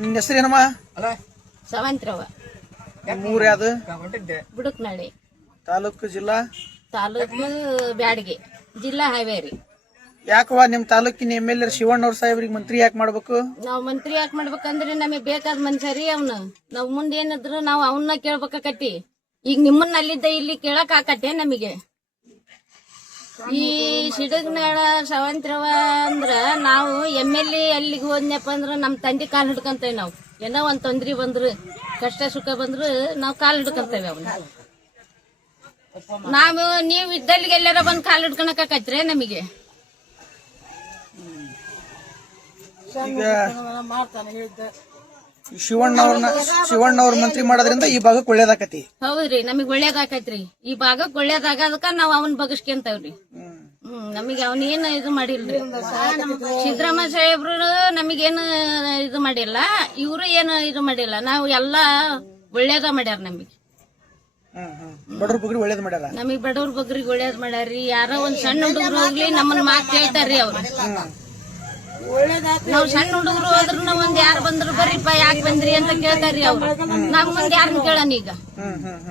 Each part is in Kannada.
ನಿನ್ನ ಹೆಸರೇನಮ್ಮ? ಸಾವಂತ್ರವ. ಮೂರ್ ಯಾವ್ದು? ಬುಡಕ್ನಳ್ಳಿ. ತಾಲೂಕು ಜಿಲ್ಲಾ? ತಾಲೂಕು ಬ್ಯಾಡಗಿ, ಜಿಲ್ಲಾ ಹಾವೇರಿ. ಯಾಕವ್ವ ನಿಮ್ ತಾಲೂಕಿನ MLA ಶಿವಣ್ಣ ಅವ್ರ ಸಾಹೇಬ್ರಿಗೆ ಮಂತ್ರಿ ಯಾಕೆ ಮಾಡ್ಬೇಕು? ನಾವ್ ಮಂತ್ರಿ ಯಾಕೆ ಮಾಡ್ಬೇಕಂದ್ರೆ ನಮಗೆ ಬೇಕಾದ ಮನುಷ್ಯ ರೀ ಅವ್ನು. ನಾವ್ ಮುಂದೆ ಏನಿದ್ರು ನಾವ್ ಅವನ್ನ ಕೇಳ್ಬೇಕಾಕತಿ. ಈಗ ನಿಮ್ಮನ್ನ ಅಲ್ಲಿದ್ದ ಇಲ್ಲಿ ಕೇಳಕ್ ಆಕತ್ತೆ ನಮಗೆ. ಈ ಸಿಡಗ್ನಾಳ ಸಾವಂತ್ರವ ಅಂದ್ರ ನಾವು MLA ಅಲ್ಲಿಗೆ ಹೋದ್ನಪ್ಪ ಅಂದ್ರ ನಮ್ ತಂದೆ ಕಾಲ್ ಹಿಡ್ಕಂತೇವೆ. ನಾವು ಏನೋ ಒಂದ್ ತೊಂದ್ರೆ ಬಂದ್ರು, ಕಷ್ಟ ಸುಖ ಬಂದ್ರು ನಾವ್ ಕಾಲ್ ಹಿಡ್ಕಂತೇವೆ ಅವನ್ನ. ನಾವು ನೀವ್ ಇದ್ದಲ್ಲಿಗೆ ಎಲ್ಲಾರ ಬಂದ್ ಕಾಲ್ ಹಿಡ್ಕೊಳಕ್ ಆಕತ್ರಿ ನಮಗೆ. ಈಗ ಶಿವಣ್ಣ ಅವ್ರ ಮಂತ್ರಿ ಮಾಡೋದ್ರಿಂದ ಈ ಭಾಗಕ್ಕೆ ಒಳ್ಳೇದಾಕತಿ. ಹೌದ್ರಿ, ನಮಗ್ ಒಳ್ಳೇದಾಕೈತ್ರಿ. ಈ ಭಾಗಕ್ಕೆ ಒಳ್ಳೇದಾಗದಕ್ಕ ನಾವ್ ಅವನ್ ಬಗಸ್ಕೊಂತವ್ರಿ. ನಮಗೆ ಅವನೇನು ಇದು ಮಾಡಿಲ್ರಿ. ಸಿದ್ದರಾಮಯ್ಯ ಸಾಹೇಬ್ರು ನಮಗೇನು ಇದು ಮಾಡಿಲ್ಲ, ಇವ್ರು ಏನು ಇದು ಮಾಡಿಲ್ಲ. ನಾವು ಎಲ್ಲಾ ಒಳ್ಳೇದ ಮಾಡ್ಯಾರ ನಮಗೆ. ಬಡವ್ರ ಬಗ್ರಿ ಒಳ್ಳೇದ್ ಮಾಡ್ಯಾರ. ನಮಗ್ ಬಡವ್ರ ಬಗ್ರಿಗೆ ಒಳ್ಳೇದ್ ಮಾಡ್ಯಾರ್ರಿ. ಯಾರೋ ಒಂದ್ ಸಣ್ಣ ಹುಡುಗರು ಹೋಗ್ಲಿ ನಮ್ಮನ್ನ ಮಾತ್ ಕೇಳ್ತಾರ್ರಿ ಅವ್ರು. ನಾವ್ ಸಣ್ಣ ಹುಡುಗರು ಹೋದ್ರು ಒಂದ್ ಯಾರು ಬಂದ್ರು ಬರ್ರಿಪ್ಪ ಯಾಕೆ ಬಂದ್ರಿ ಅಂತ ಕೇಳ್ತಾರ್ರಿ ಅವ್ರು. ನಾವ್ ಮುಂದೆ ಯಾರನ್ನ ಕೇಳಣ ಈಗ?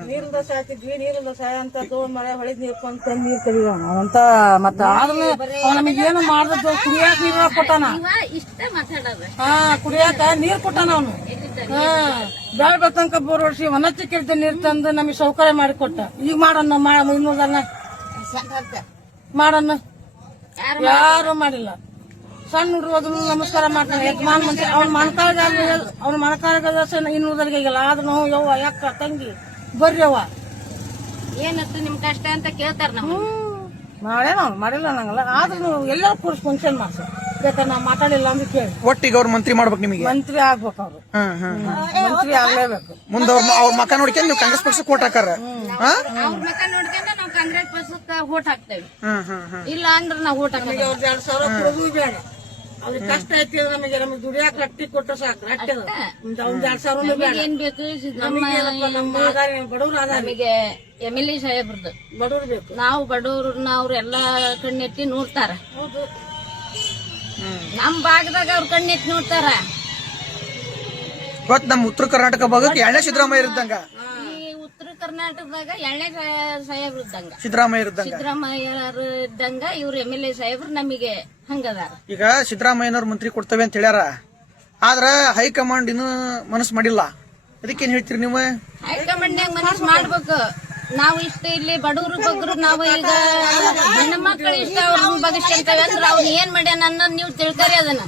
ನೀರಿನ ದೋಸೆ ಹಾಕಿದ್ವಿ, ನೀರಿನ ದೋಸೆ ಅಂತ ಮಳೆ ಹೊಳಿದ್ ನೀರ್ ಕೊಂಡ್ ನೀರ್ ಕಡಿವ ಅಂತ. ಮತ್ತ ಆದ್ರೂ ನಮಗೇನು ಮಾಡ್ದದ್ದು ಕುಡಿಯಾಕ ನೀರ್ ಕೊಟ್ಟಾನ. ಇಷ್ಟ ಮಾತಾಡೋದು. ಕುಡಿಯಾಕ ನೀರ್ ಕೊಟ್ಟಾನ ಅವನು. ಬ್ಯಾಳ್ ಬರ್ತಂಕ ಬೋರ್ ಹೊಡ್ಸಿ ಒನಚ್ಚಿ ಕೆಲ್ತ ನೀರ್ ತಂದು ನಮಗೆ ಸೌಕರ್ಯ ಮಾಡಿ ಕೊಟ್ಟ. ಈಗ ಮಾಡೋಣ ಮಾಡೋಣ ಯಾರು ಮಾಡಿಲ್ಲ. ಸಣ್ಣ ಹುಡುಗರು ಹೋದ್ರು ನಮಸ್ಕಾರ ಮಾಡ್ತಾನೆ. ಯಜಮಾನ್ ಮಂತ್ರಿ ಅವ್ನ ಮನಕಾಲ ಇನ್ನೂರಿಗೆ ಈಗಲ್ಲ. ಆದ್ರೂ ಯವ್ವ ಯಾಕ ತಂಗಿ ಬರ್ರಿ ಅವ್ವ ಏನತ್ತು ನಿಮ್ ಕಷ್ಟ ಅಂತ ಕೇಳ್ತಾರ. ನಮ್ಮ ಮಾಡಿಲ್ಲ ನಂಗಲ್ಲ. ಆದ್ರೂ ಎಲ್ಲರೂ ಕೂರ್ಸ್ ಫಂಕ್ಷನ್ ಮಾಡ್ಸ ಬೇಕಾದ್ರೆ ನಾವ್ ಮಾತಾಡಿಲ್ಲ ಅಂದ್ರೆ ಕೇಳಿ. ಒಟ್ಟಿಗೆ ಅವ್ರ ಮಂತ್ರಿ ಮಾಡ್ಬೇಕು. ನಿಮಗೆ ಮಂತ್ರಿ ಆಗ್ಬೇಕು. ಅವ್ರು ಮಂತ್ರಿ ಆಗ್ಲೇಬೇಕು. ಮುಂದೆ ಅವ್ರ ಮಕ್ಕ ನೋಡ್ಕೊಂಡು ನೀವು ಕಾಂಗ್ರೆಸ್ ಪಕ್ಷಕ್ಕೆ ಓಟ್ ಹಾಕಾರ. ಅವ್ರ ಮಕ್ಕ ನೋಡ್ಕೊಂಡು ನಾವು ಕಾಂಗ್ರೆಸ್ ಪಕ್ಷಕ್ಕೆ ಓಟ್ ಹಾಕ್ತೇವೆ. ಇಲ್ಲ ಅಂದ್ರೆ ನಾವು ಓಟ್ ಹಾಕಿ 2,000 ಕೊಡೋದು ಬೇಡ. ಅವ್ರಿಗೆ ಕಷ್ಟ ಐತಿ. ನಮಗೆ ದುಡಿಯಾಕ ರಟ್ಟಿ ಕೊಟ್ಟ ಸಾಕು. ರಟ್ಟಿ 2,000 ಬೇಡ. ಏನ್ ಬೇಕು? ಬಡವ್ರು ನಮಗೆ MLA ಸಾಹೇಬ್ರದ್ದು ಬಡವ್ರು ಬೇಕು. ನಾವು ಬಡವ್ರನ್ನ ಅವ್ರೆಲ್ಲಾ ಕಣ್ಣೆತ್ತಿ ನೋಡ್ತಾರ. ನಮ್ ಭಾಗದಾಗ ಅವ್ರ ಕಣ್ಣೆತ್ತಿ ನೋಡ್ತಾರ. ಗೊತ್ತ ನಮ್ಮ ಉತ್ತರ ಕರ್ನಾಟಕ ಭಾಗಕ್ಕೆ 2ನೇ ಸಿದ್ದರಾಮಯ್ಯ ಇದ್ದಂಗ. ಈ ಉತ್ತರ ಕರ್ನಾಟಕದಾಗ 2ನೇ ಸಾಹೇಬ್ರು ಇದ್ದಂಗ, ಸಿದ್ದರಾಮಯ್ಯ ಇದ್ದಂಗ ಇವ್ರ MLA ಸಾಹೇಬ್ರು ನಮಗೆ ಹಂಗದಾರ. ಈಗ ಸಿದ್ದರಾಮಯ್ಯನವ್ರ ಮಂತ್ರಿ ಕೊಡ್ತೇವೆ ಅಂತ ಹೇಳ್ಯಾರ. ಆದ್ರ ಹೈಕಮಾಂಡ್ ಇನ್ನು ಮನಸ್ಸು ಮಾಡಿಲ್ಲ. ಅದಕ್ಕೇನ್ ಹೇಳ್ತೀರಿ ನೀವು? ಹೈಕಮಾಂಡ್ನಾಗ ಮನಸ್ಸು ಮಾಡ್ಬೇಕು. ನಾವು ಇಷ್ಟ ಇಲ್ಲಿ ಬಡವ್ರು ಬಗ್ರು ನಾವು ಈಗ ಹೆಣ್ಣು ಮಕ್ಕಳು ಇಷ್ಟ ಅವ್ರನ್ನ ಬಗಸ್ಕೊಂತೇವೆ ಅಂದ್ರೆ ಅವ್ನು ಏನ್ ಮಾಡ್ಯಾನ ಅನ್ನೋದು ನೀವು ತಿಳ್ಕರಿ ಅದನ್ನ.